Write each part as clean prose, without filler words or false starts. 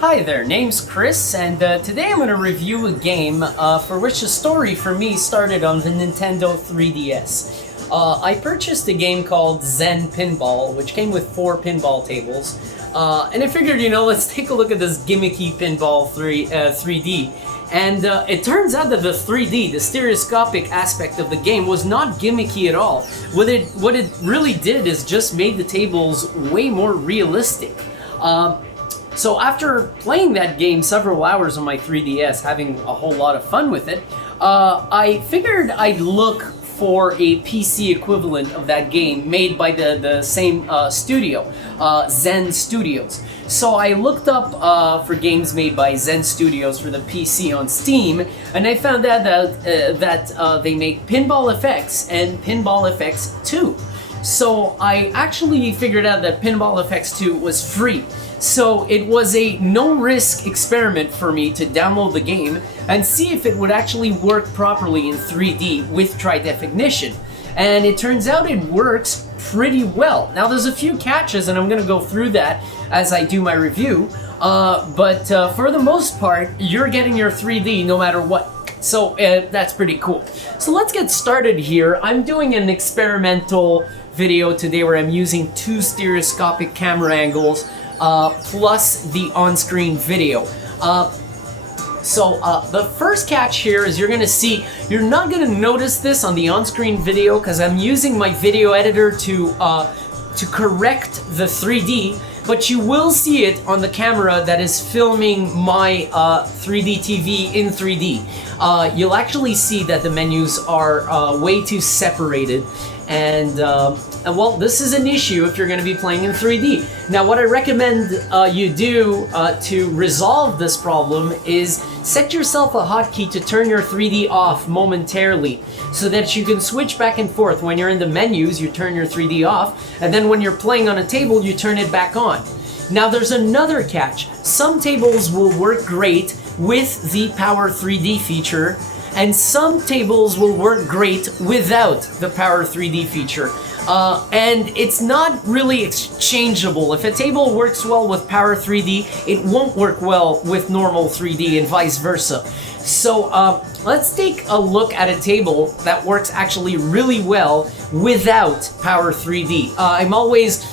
Hi there, name's Chris, and today I'm going to review a game for which the story for me started on the Nintendo 3DS. I purchased a game called Zen Pinball, which came with 4 pinball tables, and I figured, let's take a look at this gimmicky pinball 3D. And it turns out that the 3D, the stereoscopic aspect of the game, was not gimmicky at all. What it really did is just made the tables way more realistic. So after playing that game several hours on my 3DS, having a whole lot of fun with it, I figured I'd look for a PC equivalent of that game made by the same studio, Zen Studios. So I looked up for games made by Zen Studios for the PC on Steam, and I found out that they make Pinball FX and Pinball FX 2. So I actually figured out that Pinball FX 2 was free. So it was a no-risk experiment for me to download the game and see if it would actually work properly in 3D with Tridef Ignition. And it turns out it works pretty well. Now there's a few catches, and I'm going to go through that as I do my review. But for the most part, you're getting your 3D no matter what. So that's pretty cool. So let's get started here. I'm doing an experimental video today where I'm using 2 stereoscopic camera angles plus the on-screen video. The first catch here is you're not gonna notice this on the on-screen video because I'm using my video editor to correct the 3D, but you will see it on the camera that is filming my 3D TV in 3D. You'll actually see that the menus are way too separated, and well, this is an issue if you're going to be playing in 3D. Now, what I recommend you do to resolve this problem is set yourself a hotkey to turn your 3D off momentarily so that you can switch back and forth. When you're in the menus, you turn your 3D off, and then when you're playing on a table, you turn it back on. Now, there's another catch. Some tables will work great with the Power 3D feature, and some tables will work great without the Power 3D feature. And it's not really exchangeable. If a table works well with Power 3D, it won't work well with normal 3D and vice versa. So let's take a look at a table that works actually really well without Power 3D. I'm always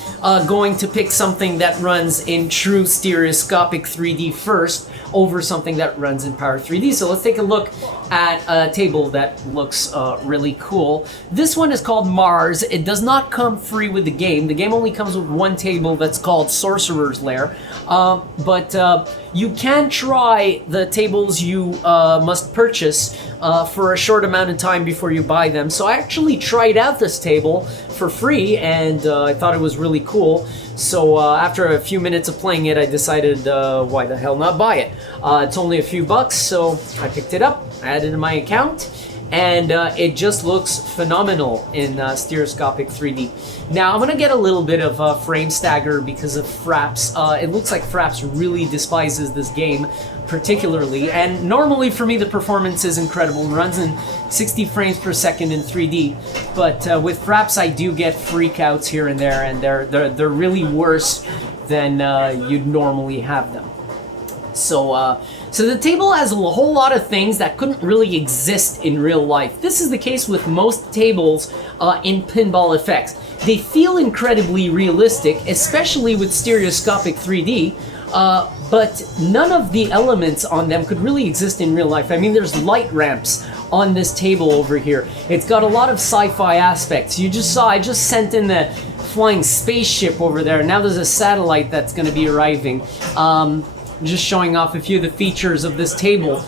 going to pick something that runs in true stereoscopic 3D first over something that runs in Power 3D. So let's take a look at a table that looks really cool. This one is called Mars. It does not come free with the game. The game only comes with one table that's called Sorcerer's Lair. But you can try the tables you must purchase for a short amount of time before you buy them. So I actually tried out this table for free, and I thought it was really cool. So after a few minutes of playing it, I decided why the hell not buy it. It's only a few bucks, so I picked it up, added it to my account, and it just looks phenomenal in stereoscopic 3D. Now I'm gonna get a little bit of frame stagger because of Fraps. It looks like Fraps really despises this game particularly, and normally for me the performance is incredible. It runs in 60 frames per second in 3D, but with Fraps I do get freakouts here and there, and they're really worse than you'd normally have them. So the table has a whole lot of things that couldn't really exist in real life. This is the case with most tables in Pinball FX. They feel incredibly realistic, especially with stereoscopic 3D, but none of the elements on them could really exist in real life. I mean, there's light ramps on this table over here. It's got a lot of sci-fi aspects. You just saw, I just sent in the flying spaceship over there. Now there's a satellite that's going to be arriving. Just showing off a few of the features of this table.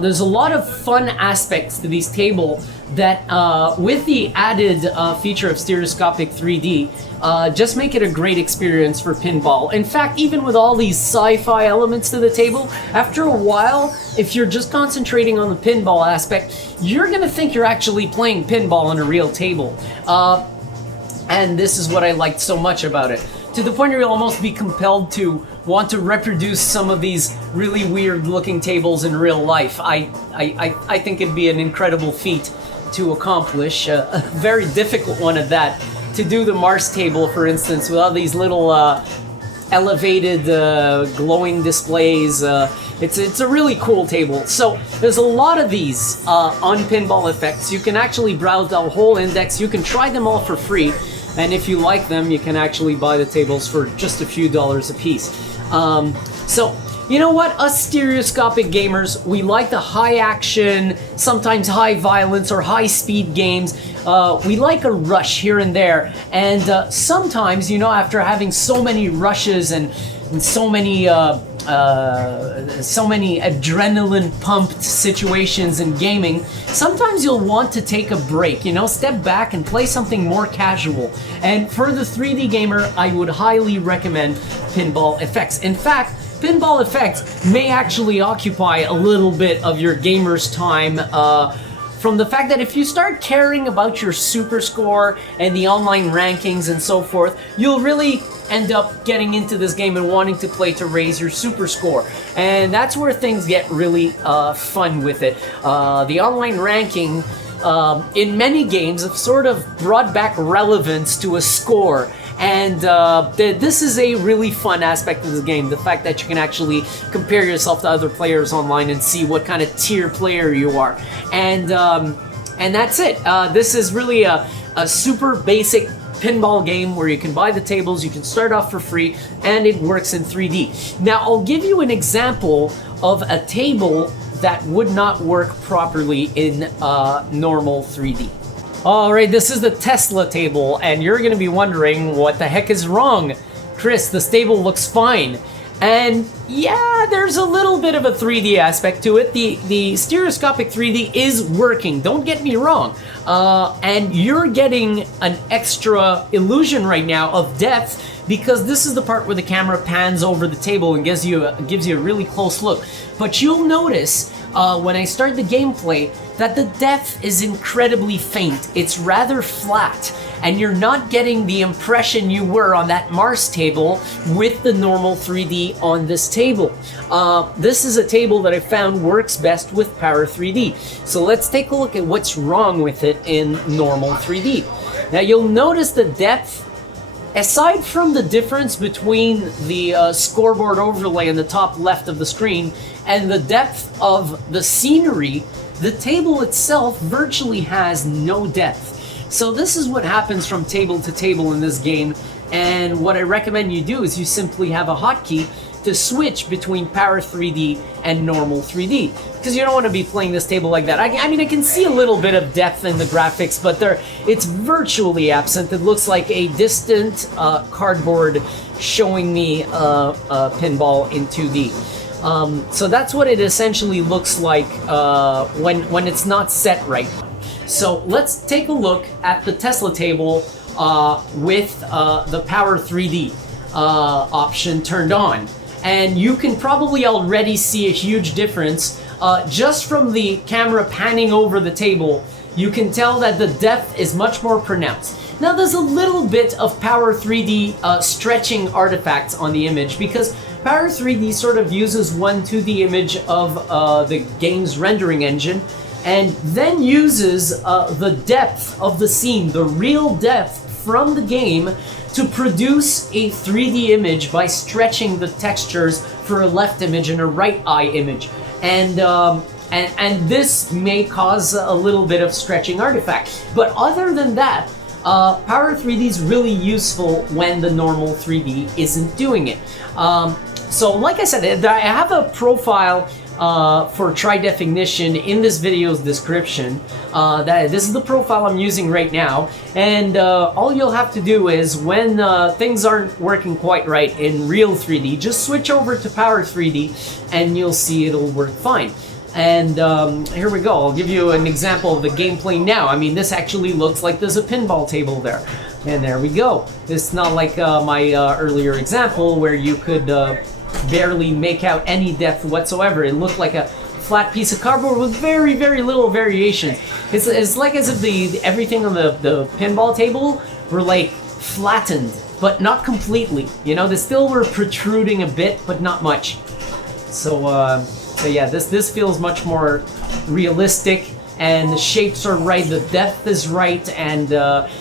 There's a lot of fun aspects to this table that, with the added feature of stereoscopic 3D, just make it a great experience for pinball. In fact, even with all these sci-fi elements to the table, after a while, if you're just concentrating on the pinball aspect, you're gonna think you're actually playing pinball on a real table. And this is what I liked so much about it. To the point where you'll almost be compelled to want to reproduce some of these really weird looking tables in real life. I think it'd be an incredible feat to accomplish, a very difficult one at that. To do the Mars table, for instance, with all these little elevated glowing displays. It's a really cool table. So there's a lot of these on Pinball FX. You can actually browse the whole index. You can try them all for free. And if you like them, you can actually buy the tables for just a few dollars a piece. So, you know what? Us stereoscopic gamers, we like the high action, sometimes high violence or high speed games. We like a rush here and there. And sometimes, you know, after having so many rushes and so many adrenaline pumped situations in gaming, sometimes you'll want to take a break, you know, step back and play something more casual. And for the 3D gamer, I would highly recommend Pinball FX. In fact, Pinball FX may actually occupy a little bit of your gamer's time, from the fact that if you start caring about your super score and the online rankings and so forth, you'll really end up getting into this game and wanting to play to raise your super score. And that's where things get really fun with it. The online ranking in many games have sort of brought back relevance to a score. And this is a really fun aspect of this game, the fact that you can actually compare yourself to other players online and see what kind of tier player you are. And that's it. This is really a super basic pinball game where you can buy the tables, you can start off for free, and it works in 3D. Now, I'll give you an example of a table that would not work properly in normal 3D. Alright, this is the Tesla table, and you're gonna be wondering what the heck is wrong. Chris, this table looks fine. And yeah, there's a little bit of a 3D aspect to it. The stereoscopic 3D is working, don't get me wrong. And you're getting an extra illusion right now of depth because this is the part where the camera pans over the table and gives you a really close look. But you'll notice when I start the gameplay that the depth is incredibly faint. It's rather flat, and you're not getting the impression you were on that Mars table with the normal 3D on this table. This is a table that I found works best with Power 3D. So let's take a look at what's wrong with it in normal 3D. Now you'll notice the depth, aside from the difference between the scoreboard overlay in the top left of the screen and the depth of the scenery, the table itself virtually has no depth. So this is what happens from table to table in this game, and what I recommend you do is you simply have a hotkey to switch between Power 3D and normal 3D, because you don't want to be playing this table like that. I mean, I can see a little bit of depth in the graphics, but it's virtually absent. It looks like a distant cardboard showing me pinball in 2D. So that's what it essentially looks like when it's not set right. So let's take a look at the Tesla table with the Power 3D option turned on. And you can probably already see a huge difference just from the camera panning over the table. You can tell that the depth is much more pronounced. Now there's a little bit of Power 3D stretching artifacts on the image because Power 3D sort of uses one 2D image of the game's rendering engine and then uses the depth of the scene, the real depth from the game, to produce a 3D image by stretching the textures for a left image and a right eye image. And this may cause a little bit of stretching artifact. But other than that, Power 3D is really useful when the normal 3D isn't doing it. So like I said, I have a profile for Tridef Ignition in this video's description. This is the profile I'm using right now, and all you'll have to do is when things aren't working quite right in real 3D, just switch over to Power 3D and you'll see it'll work fine. And here we go, I'll give you an example of the gameplay now. I mean, this actually looks like there's a pinball table there. And there we go. It's not like my earlier example where you could barely make out any depth whatsoever. It looked like a flat piece of cardboard with very, very little variation. It's like as if everything on the pinball table were like flattened, but not completely. You know, they still were protruding a bit, but not much. So yeah, this feels much more realistic, and the shapes are right, the depth is right, and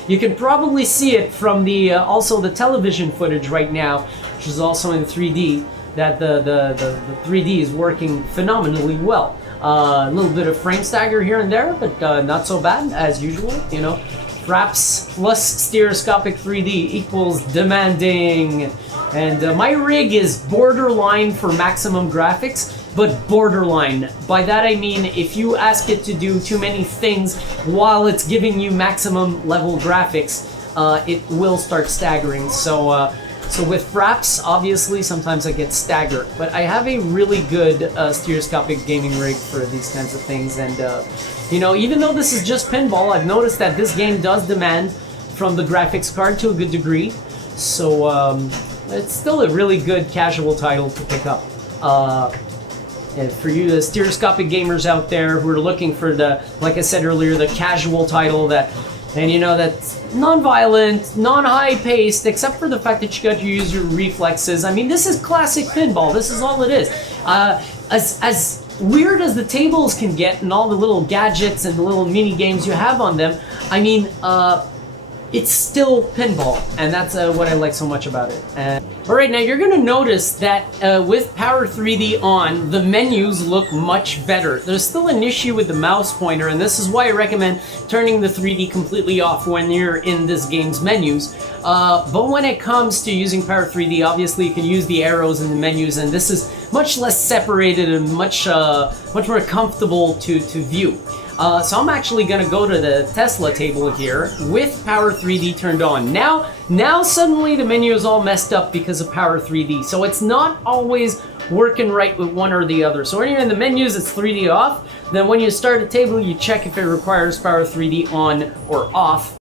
you can probably see it from the also the television footage right now, which is also in 3D, that the 3D is working phenomenally well. A little bit of frame stagger here and there, but not so bad as usual, you know. Fraps plus stereoscopic 3D equals demanding. And my rig is borderline for maximum graphics, but borderline. By that I mean if you ask it to do too many things while it's giving you maximum level graphics, it will start staggering. So with fraps, obviously, sometimes I get staggered, but I have a really good stereoscopic gaming rig for these kinds of things. And you know, even though this is just pinball, I've noticed that this game does demand from the graphics card to a good degree. So it's still a really good casual title to pick up. And for you, the stereoscopic gamers out there who are looking for the, like I said earlier, the casual title that, and you know, that's non-violent, non-high paced, except for the fact that you got to use your reflexes. I mean, this is classic pinball. This is all it is. As weird as the tables can get and all the little gadgets and the little mini games you have on them, I mean, it's still pinball, and that's what I like so much about it. Alright, now you're going to notice that with Power 3D on, the menus look much better. There's still an issue with the mouse pointer, and this is why I recommend turning the 3D completely off when you're in this game's menus. But when it comes to using Power 3D, obviously you can use the arrows in the menus, and this is much less separated and much more comfortable to view. So I'm actually going to go to the Tesla table here with Power 3D turned on. Now suddenly the menu is all messed up because of Power 3D. So it's not always working right with one or the other. So when you're in the menus, it's 3D off. Then when you start a table, you check if it requires Power 3D on or off.